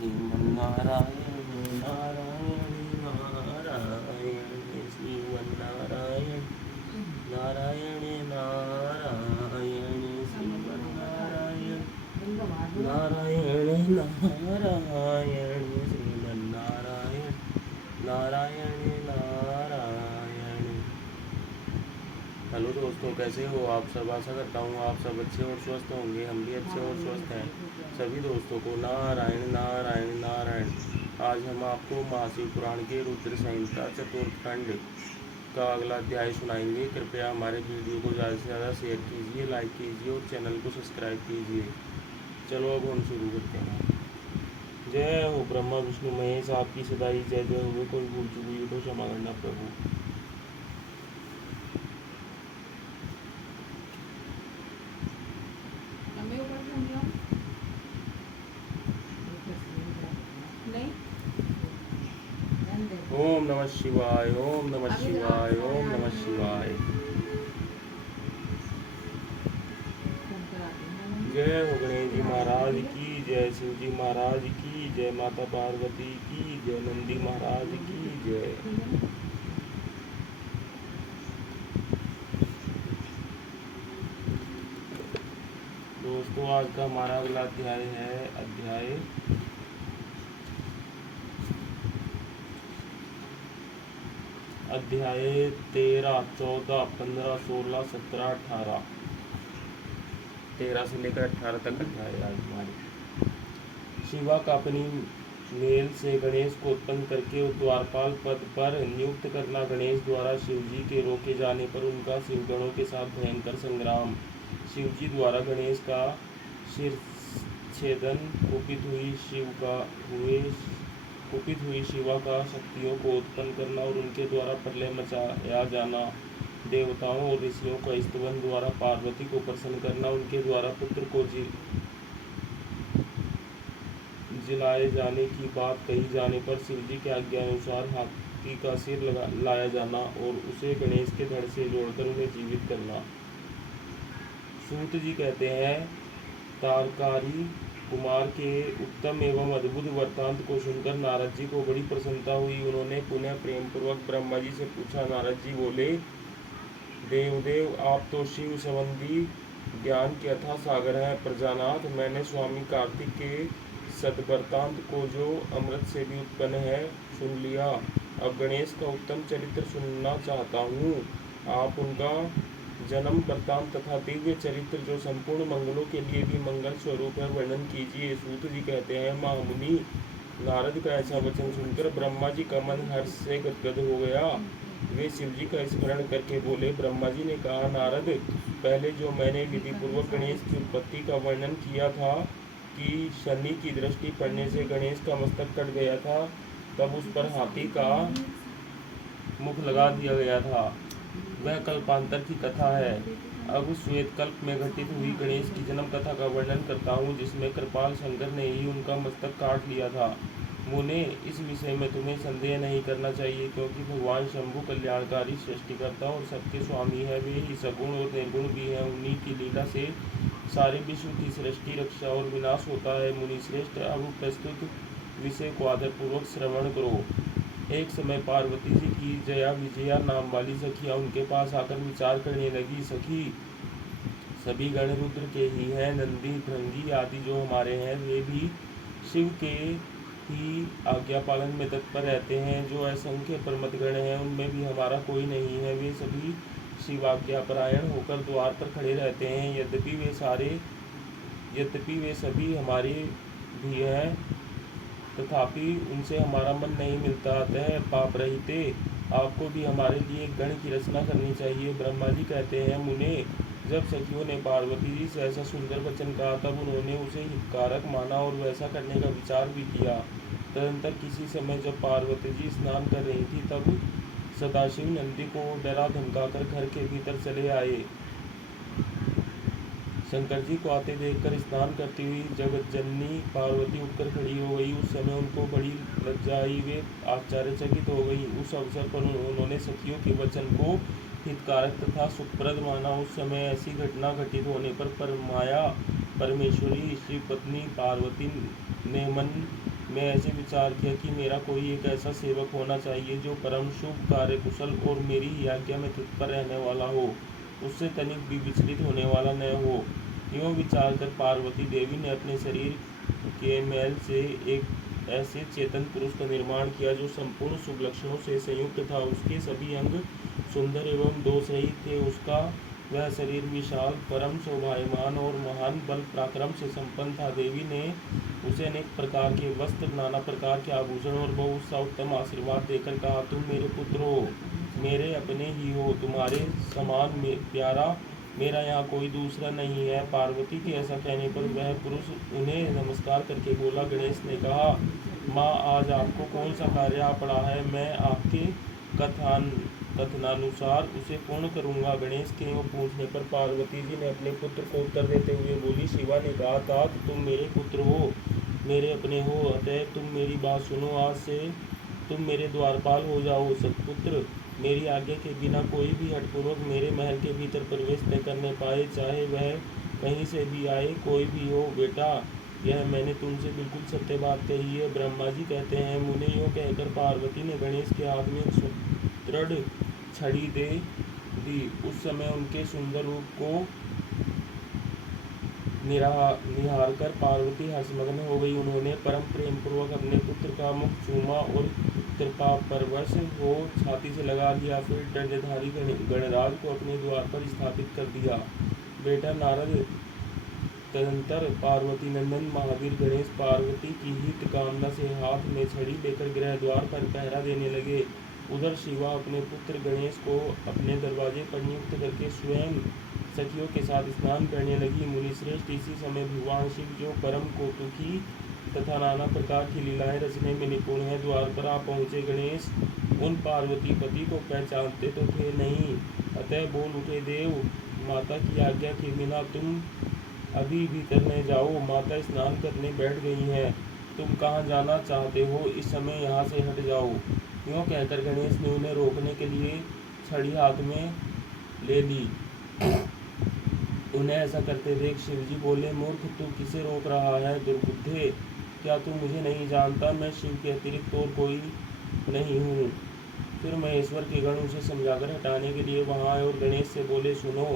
Sriman Narayana Narayan Narayan Sriman Narayana Narayan Narayan Sriman Narayana Narayan Narayan Sriman Narayana Narayan Narayan. Hello दोस्तों, कैसे हो आप सब। आशा करता हूँ आप सब अच्छे और स्वस्थ होंगे। हम भी अच्छे और स्वस्थ हैं। सभी दोस्तों को नारायण नारायण नारायण। आज हम आपको महाशिव पुराण के रुद्र संहिता चतुर्थ खंड का अगला अध्याय सुनाएंगे। कृपया हमारे वीडियो को ज़्यादा से ज़्यादा शेयर कीजिए, लाइक कीजिए और चैनल को सब्सक्राइब कीजिए। चलो अब हम शुरू करते हैं। जय हो ब्रह्मा विष्णु महेश, आपकी सदाई जय जय हो। कोई भूल चूक हुई तो क्षमा करना प्रभु। ओम नमः शिवाय, ओम नमः शिवाय, ओम नमः शिवाय। जय हो गणेश जी महाराज की जय, शिव जी महाराज की जय, माता पार्वती की जय, नंदी महाराज की जय। दोस्तों आज का हमारा अगला अध्याय है अध्याय 13, 14, 15, 16, 17, 18। 13 से लेकर 18 तक अध्याय आज हमारे। शिवा का अपनी मेल से गणेश को उत्पन्न करके द्वारपाल पद पर नियुक्त करना। गणेश द्वारा शिवजी के रोके जाने पर उनका शिवगणों के साथ भयंकर संग्राम। शिवजी द्वारा गणेश का शिर छेदन। कुपित हुई शिवा का शक्तियों को उत्पन्न करना और उनके द्वारा प्रलय मचाया जाना। देवताओं और ऋषियों का स्तवन द्वारा पार्वती को प्रसन्न करना। उनके द्वारा पुत्र को जिलाए जाने की बात कही जाने पर शिवजी के आज्ञा अनुसार हाथी का सिर लाया जाना और उसे गणेश के धड़ से जोड़कर उन्हें जीवित करना। सूत जी कहते हैं, तारकारी कुमार के उत्तम एवं अद्भुत वृत्तांत को सुनकर नारद जी को बड़ी प्रसन्नता हुई। उन्होंने पुनः प्रेम पूर्वक ब्रह्मा जी से पूछा। नारद जी बोले, देवदेव आप तो शिव संबंधी ज्ञान के अथाह सागर हैं। प्रजानाथ, मैंने स्वामी कार्तिक के सद्वृत्तांत को जो अमृत से भी उत्पन्न है सुन लिया। अब गणेश का उत्तम चरित्र सुनना चाहता हूँ। आप उनका जन्म वृत्तांत तथा दिव्य चरित्र जो संपूर्ण मंगलों के लिए भी मंगल स्वरूप है वर्णन कीजिए। सूत जी कहते हैं, महामुनि, नारद का ऐसा वचन सुनकर ब्रह्मा जी का मन हर्ष से गदगद हो गया। वे शिव जी का स्मरण करके बोले। ब्रह्मा जी ने कहा, नारद, पहले जो मैंने विधि पूर्वक गणेश की उत्पत्ति का वर्णन किया था कि शनि की दृष्टि पड़ने से गणेश का मस्तक कट गया था, तब उस पर हाथी का मुख लगा दिया गया था, वह कल्पांतर की कथा है। अब श्वेत कल्प में घटित हुई गणेश की जन्म कथा का वर्णन करता हूँ, जिसमें कृपाल शंकर ने ही उनका मस्तक काट लिया था। मुने, इस विषय में तुम्हें संदेह नहीं करना चाहिए, क्योंकि भगवान शंभु कल्याणकारी सृष्टिकर्ता और सबके स्वामी है। वे ही सगुण और निर्गुण भी हैं। उन्हीं की लीला से सारे विश्व की सृष्टि, रक्षा और विनाश होता है। मुनि श्रेष्ठ, अब प्रस्तुत विषय को आदरपूर्वक श्रवण करो। एक समय पार्वती जी की जया विजया नाम वाली सखियाँ उनके पास आकर विचार करने लगी। सखी, सभी गण रुद्र के ही हैं। नंदी, भृंगी आदि जो हमारे हैं, वे भी शिव के ही आज्ञा पालन में तत्पर रहते हैं। जो असंख्य परमत गण हैं, उनमें भी हमारा कोई नहीं है। वे सभी शिवाज्ञापरायण होकर द्वार पर खड़े रहते हैं। यद्यपि वे सभी हमारे भी हैं, तथापि उनसे हमारा मन नहीं मिलता। अतः पाप रहिते आपको भी हमारे लिए गण की रचना करनी चाहिए। ब्रह्मा जी कहते हैं, मुने, जब सखियों ने पार्वती जी से ऐसा सुंदर वचन कहा, तब उन्होंने उसे हितकारक माना और वैसा करने का विचार भी किया। तदंतर किसी समय जब पार्वती जी स्नान कर रही थी, तब सदाशिव नंदी को डरा धमकाकर घर के भीतर चले आए। शंकर जी को आते देखकर स्नान करती हुई जगत जननी पार्वती उठकर खड़ी हो गई। उस समय उनको बड़ी लज्जा आई, वे आश्चर्यचकित हो गई। उस अवसर पर उन्होंने सखियों के वचन को हितकारक तथा सुखप्रद माना। उस समय ऐसी घटना घटित होने पर परमाया परमेश्वरी श्री पत्नी पार्वती ने मन में ऐसे विचार किया कि मेरा कोई एक ऐसा सेवक होना चाहिए जो परम शुभ कार्य कुशल और मेरी ही आज्ञा में तत्पर रहने वाला हो, उससे तनिक भी विचलित होने वाला न हो। यूँ विचार कर पार्वती देवी ने अपने शरीर के मैल से एक ऐसे चेतन पुरुष का निर्माण किया जो संपूर्ण शुभ लक्षणों से संयुक्त था। उसके सभी अंग सुंदर एवं दोष रहित थे। उसका वह शरीर विशाल, परम शोभायमान और महान बल पराक्रम से संपन्न था। देवी ने उसे अनेक प्रकार के वस्त्र, नाना प्रकार के आभूषण और बहुत सा उत्तम आशीर्वाद देकर कहा, तुम मेरे पुत्र हो, मेरे अपने ही हो, तुम्हारे समान प्यारा मेरा यहाँ कोई दूसरा नहीं है। पार्वती के ऐसा कहने पर वह पुरुष उन्हें नमस्कार करके बोला। गणेश ने कहा, माँ, आज आपको कौन सा कार्य आ पड़ा है, मैं आपके कथनानुसार उसे पूर्ण करूँगा। गणेश के यूँ पूछने पर पार्वती जी ने अपने पुत्र को उत्तर देते हुए बोली। शिवा ने कहा, तात, तुम मेरे पुत्र हो, मेरे अपने हो, अतः तुम मेरी बात सुनो। आज से तुम मेरे द्वारपाल हो जाओ। सतपुत्र, मेरी आज्ञा के बिना कोई भी हठपूर्वक मेरे महल के भीतर प्रवेश न करने पाए, चाहे वह कहीं से भी आए, कोई भी हो। बेटा, यह मैंने तुमसे बिल्कुल सत्य बात कही है। ब्रह्मा जी कहते हैं। मुने यूँ कहकर पार्वती ने गणेश के हाथ में एक सुदृढ़ छड़ी दे दी। उस समय उनके सुंदर रूप को निहार कर पार्वती हर्षमग्न हो गई। उन्होंने परम प्रेम पूर्वक अपने पुत्र का मुख चूमा और कृपा परवश हो छाती से लगा लिया। फिर दंडधारी गणराज को अपने द्वार पर स्थापित कर दिया। बेटा नारद, तदंतर पार्वती नंदन महावीर गणेश पार्वती की हित कामना से हाथ में छड़ी लेकर गृह द्वार पर पहरा देने लगे। उधर शिवा अपने पुत्र गणेश को अपने दरवाजे पर नियुक्त करके स्वयं सखियों के साथ स्नान करने लगी। मुनिश्रेष्ठ, इसी समय भगवान शिव, जो परम कौतुकी तथा नाना प्रकार की लीलाएं रचने में निपुण है, द्वार पर आ पहुँचे। गणेश उन पार्वती पति को पहचानते तो थे नहीं, अतः बोल उठे, देव माता की आज्ञा के बिना तुम अभी भीतर न जाओ, माता स्नान करने बैठ गई हैं, तुम कहाँ जाना चाहते हो, इस समय यहाँ से हट जाओ। यूँ कहकर गणेश ने उन्हें रोकने के लिए छड़ी हाथ में ले ली। उन्हें ऐसा करते देख शिवजी बोले, मूर्ख, तू किसे रोक रहा है? दुर्बुद्धे, क्या तू मुझे नहीं जानता? मैं शिव के अतिरिक्त और कोई नहीं हूँ। फिर महेश्वर के गण उसे समझाकर हटाने के लिए वहाँ आए और गणेश से बोले, सुनो,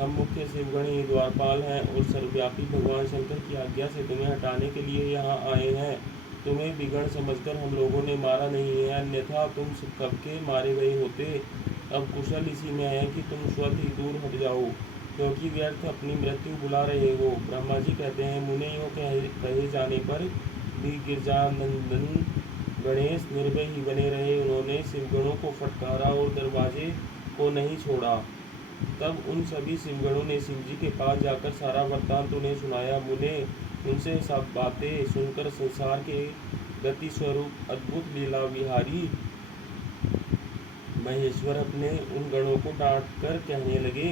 हम मुख्य शिवगण ही द्वारपाल हैं और सर्वव्यापी भगवान शंकर की आज्ञा से तुम्हें हटाने के लिए यहाँ आए हैं। तुम्हें विगण समझकर हम लोगों ने मारा नहीं है, अन्यथा तुम कब के मारे गए होते। अब कुशल इसी में है कि तुम स्वतः ही दूर हट जाओ, क्योंकि व्यर्थ अपनी मृत्यु बुला रहे हो। ब्रह्मा जी कहते हैं, मुने यूँ कहे जाने पर भी गिरजानंदन गणेश निर्भय ही बने रहे। उन्होंने शिवगणों को फटकारा और दरवाजे को नहीं छोड़ा। तब उन सभी शिवगणों ने शिवजी के पास जाकर सारा वृत्तांत उन्हें सुनाया। मुने उनसे सब बातें सुनकर संसार के गति स्वरूप अद्भुत लीला विहारी महेश्वर अपने उन गणों को डांट कर कहने लगे।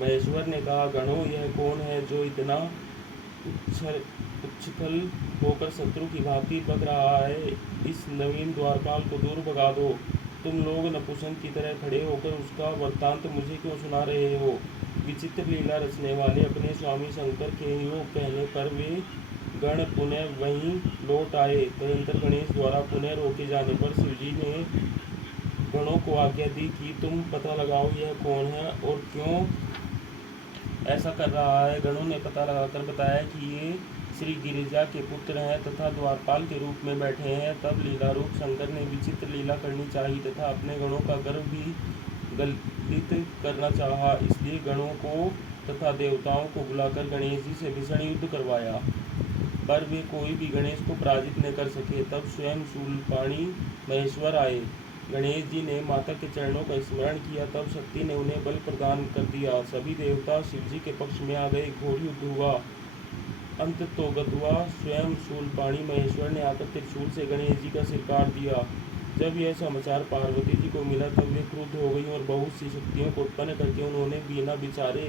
महेश्वर ने कहा, गणों, यह कौन है जो इतना उच्छल होकर शत्रु की भांति पक रहा है? इस नवीन द्वारपाल को दूर भगा दो। तुम लोग नपुंसक की तरह खड़े होकर उसका वृत्तांत मुझे क्यों सुना रहे हो? विचित्र लीला रचने वाले अपने स्वामी शंकर के योग कहने पर वे गण पुनः वहीं लौट आए। तदंतर गणेश द्वारा पुनः रोके जाने पर शिवजी ने गणों को आज्ञा दी कि तुम पता लगाओ यह कौन है और क्यों ऐसा कर रहा है। गणों ने पता लगाकर बताया कि ये श्री गिरिजा के पुत्र हैं तथा द्वारपाल के रूप में बैठे हैं। तब लीला रूप शंकर ने विचित्र लीला करनी चाहिए तथा अपने गणों का गर्व भी गलित करना चाहा, इसलिए गणों को तथा देवताओं को बुलाकर गणेश जी से भीषण युद्ध करवाया, पर वे कोई भी गणेश को पराजित न कर सके। तब स्वयं शूलपाणी महेश्वर आए। गणेश जी ने माता के चरणों का स्मरण किया, तब शक्ति ने उन्हें बल प्रदान कर दिया। सभी देवता शिवजी के पक्ष में आ गए। घोर युद्ध हुआ। अंत तो गतवा स्वयं शूलपाणी महेश्वर ने आकर त्रिशूल से गणेश जी का सिर काट दिया। जब यह समाचार पार्वती जी को मिला तब वे क्रुद्ध हो गई और बहुत सी शक्तियों को उत्पन्न करके उन्होंने बिना विचारे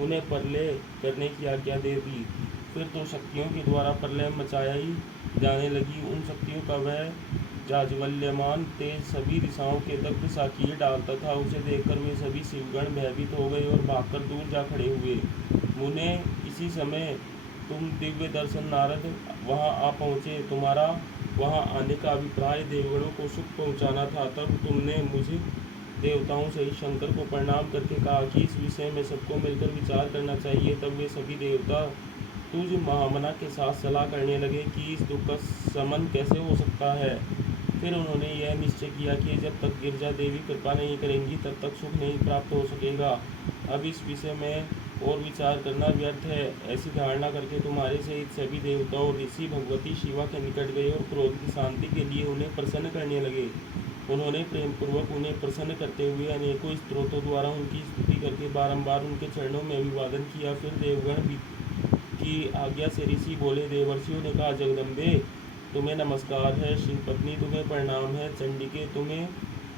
उन्हें प्रलय करने की आज्ञा दे दी। फिर तो शक्तियों के द्वारा प्रलय मचाई जाने लगी। उन शक्तियों का वह जाज्वल्यमान तेज सभी दिशाओं के दग्ध सा किए डालता था। उसे देखकर वे सभी शिवगण भयभीत हो गए और भागकर दूर जा खड़े हुए। मुने, इसी समय तुम दिव्य दर्शन नारद वहां आ पहुँचे। तुम्हारा वहां आने का अभिप्राय देवगणों को सुख पहुंचाना था। तब तुमने मुझे देवताओं सहित शंकर को प्रणाम करके कहा कि इस विषय में सबको मिलकर विचार करना चाहिए। तब वे सभी देवता तुझ महामना के साथ सलाह करने लगे कि इस दुख का शमन कैसे हो सकता है। फिर उन्होंने यह निश्चय किया कि जब तक गिरजा देवी कृपा नहीं करेंगी तब तक सुख नहीं प्राप्त हो सकेगा। अब इस विषय में और विचार करना व्यर्थ है। ऐसी धारणा करके तुम्हारे सहित सभी देवता और ऋषि भगवती शिवा के निकट गए और क्रोध की शांति के लिए उन्हें प्रसन्न करने लगे। उन्होंने प्रेम पूर्वक उन्हें प्रसन्न करते हुए अनेकों स्तोत्रों द्वारा उनकी स्तुति करके बारंबार उनके चरणों में अभिवादन किया। फिर देवगण की आज्ञा से ऋषि बोले, देवर्षियों ने कहा, जगदम्बे तुम्हें नमस्कार है, शिव पत्नी तुम्हें प्रणाम है, चंडिके तुम्हें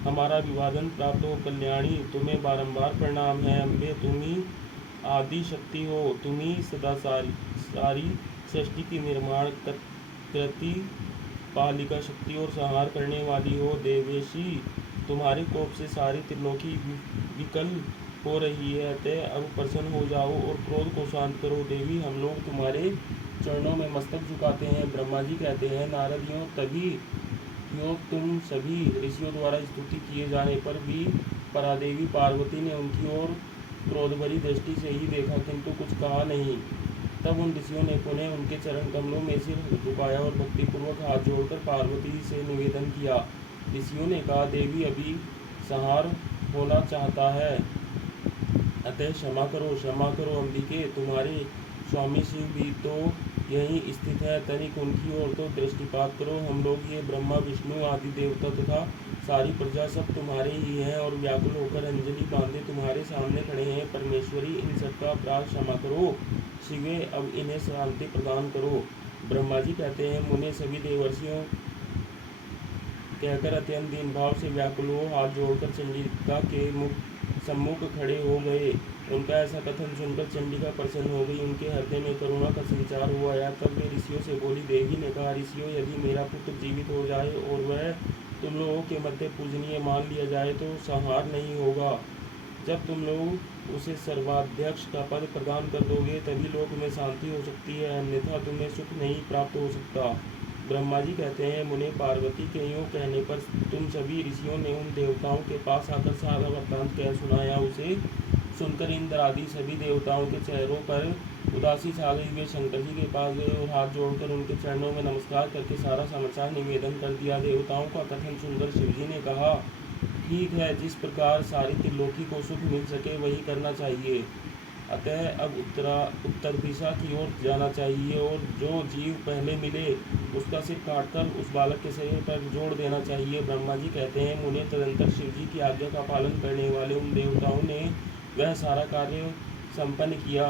हमारा अभिवादन प्राप्त हो, कल्याणी तुम्हें बारंबार प्रणाम है, अम्बे तुम ही आदि शक्ति हो, तुम ही सदा सारी सृष्टि की निर्माण करती पालिका शक्ति और संहार करने वाली हो। देवेशी तुम्हारे कोप से सारी त्रिलोकी विकल हो रही है, अतः अब प्रसन्न हो जाओ और क्रोध को शांत करो। देवी हम लोग तुम्हारे चरणों में मस्तक झुकाते हैं। ब्रह्मा जी कहते हैं, नारद यो तुम सभी ऋषियों द्वारा स्तुति किए जाने पर भी परादेवी पार्वती ने उनकी ओर क्रोधभरी दृष्टि से ही देखा, किंतु कुछ कहा नहीं। तब उन ऋषियों ने पुनः उनके चरण कमलों में सिर झुकाया और भक्तिपूर्वक हाथ जोड़कर पार्वती से निवेदन किया। ऋषियों ने कहा, देवी अभी संहार होना चाहता है, अतः क्षमा करो अंबिके, तुम्हारे स्वामी शिव भी तो यहीं स्थित है, तनिक उनकी ओर तो दृष्टिपात करो। हम लोग ये ब्रह्मा विष्णु आदि देवता तथा सारी प्रजा सब तुम्हारे ही हैं और व्याकुल होकर अंजलि बांधे तुम्हारे सामने खड़े हैं। परमेश्वरी इन सबका अपराध क्षमा करो। शिवे अब इन्हें शांति प्रदान करो। ब्रह्मा जी कहते हैं, मुने सभी देवर्षियों कहकर अत्यंत दीन भाव से व्याकुल हो हाथ जोड़कर चंडिका के सम्मुख खड़े हो गए। उनका ऐसा कथन सुनकर चंडिका प्रसन्न हो गई, उनके हृदय में करुणा का संचार हुआ आया। तब वे ऋषियों से बोली। देवी ने कहा, ऋषियों यदि मेरा पुत्र जीवित हो जाए और वह तुम लोगों के मध्य पूजनीय मान लिया जाए तो संहार नहीं होगा। जब तुम लोग उसे सर्वाध्यक्ष का पद प्रदान कर दोगे तभी लोक में शांति हो सकती है, अन्यथा तुम्हें सुख नहीं प्राप्त हो सकता। ब्रह्मा जी कहते हैं, मुने पार्वती के यूँ कहने पर तुम सभी ऋषियों ने उन देवताओं के पास आकर सारा वृत्तांत कह सुनाया। उसे सुनकर इंद्र आदि सभी देवताओं के चेहरों पर उदासी छा गई। वे शंकर जी के पास गए और हाथ जोड़कर उनके चरणों में नमस्कार करके सारा समाचार निवेदन कर दिया। देवताओं का कथन सुनकर शिवजी ने कहा, ठीक है, जिस प्रकार सारी त्रिलोकी को सुख मिल सके वही करना चाहिए। अतः अब उत्तर दिशा की ओर जाना चाहिए और जो जीव पहले मिले उसका सिर काटकर उस बालक के शरीर पर जोड़ देना चाहिए। ब्रह्मा जी कहते हैं, मुने तदंतर शिवजी की आज्ञा का पालन करने वाले उन देवताओं ने वह सारा कार्य संपन्न किया।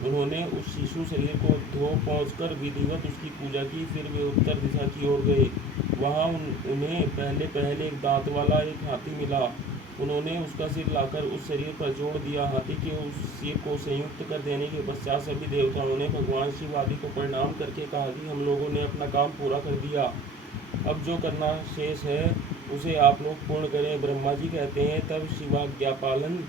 उन्होंने उस शिशु शरीर को धो पहुँचकर विधिवत उसकी पूजा की। फिर वे उत्तर दिशा की ओर गए। वहाँ उन्हें पहले एक दांत वाला एक हाथी मिला। उन्होंने उसका सिर लाकर उस शरीर पर जोड़ दिया। हाथी के उस सिर को संयुक्त कर देने के पश्चात सभी देवताओं ने भगवान शिव आदि को प्रणाम करके कहा कि हम लोगों ने अपना काम पूरा कर दिया, अब जो करना शेष है उसे आप लोग पूर्ण करें। ब्रह्मा जी कहते हैं, तब शिवाज्ञापालन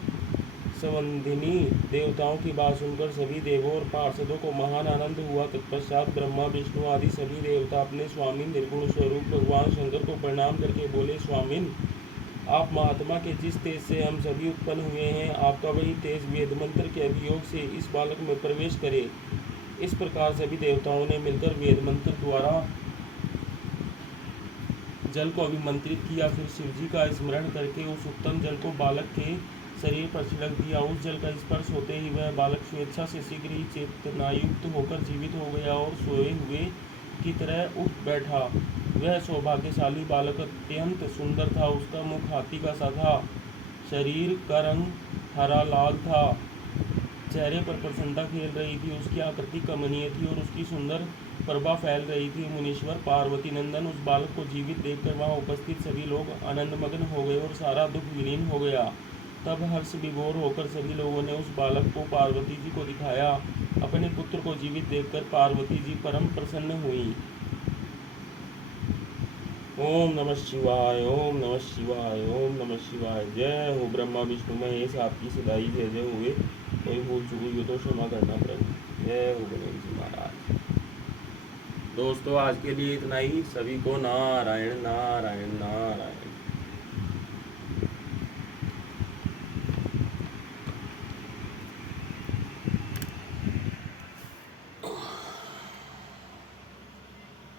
संबंधिनी देवताओं की बात सुनकर सभी देवों और पार्षदों को महान आनंद हुआ। तत्पश्चात ब्रह्मा विष्णु आदि सभी देवता अपने स्वामी निर्गुण स्वरूप भगवान शंकर को प्रणाम करके बोले, स्वामिन आप महात्मा के जिस तेज से हम सभी उत्पन्न हुए हैं, आपका वही तेज वेद मंत्र के अभियोग से इस बालक में प्रवेश करे। इस प्रकार सभी देवताओं ने मिलकर वेद मंत्र द्वारा जल को अभिमंत्रित किया। फिर शिवजी का स्मरण करके उस उत्तम जल को बालक के शरीर पर छिड़क दिया। उस जल का स्पर्श होते ही वह बालक स्वेच्छा से शीघ्र ही चेतनायुक्त होकर जीवित हो गया और सोए हुए की तरह उठ बैठा। वह सौभाग्यशाली बालक अत्यंत सुंदर था। उसका मुख हाथी का सा था, शरीर का रंग हरा लाल था, चेहरे पर प्रसन्नता खेल रही थी, उसकी आकृति कमनीय थी और उसकी सुंदर प्रभा फैल रही थी। मुनीश्वर पार्वती नंदन उस बालक को जीवित देखकर वहां उपस्थित सभी लोग आनंदमग्न हो गए और सारा दुख विलीन हो गया। तब हर्ष विभोर होकर सभी लोगों ने उस बालक को पार्वती जी को दिखाया। अपने पुत्र को जीवित देखकर पार्वती जी परम प्रसन्न हुई। ओम नमः शिवाय, ओम नमः शिवाय, ओम नमः शिवाय। जय हो ब्रह्मा विष्णु महेश, आपकी सदाई जय जय हुए। कोई भूल चूक हुई तो क्षमा करना प्रभु। जय हो गणेश जी महाराज। दोस्तों आज के लिए इतना ही। सभी को नारायण नारायण।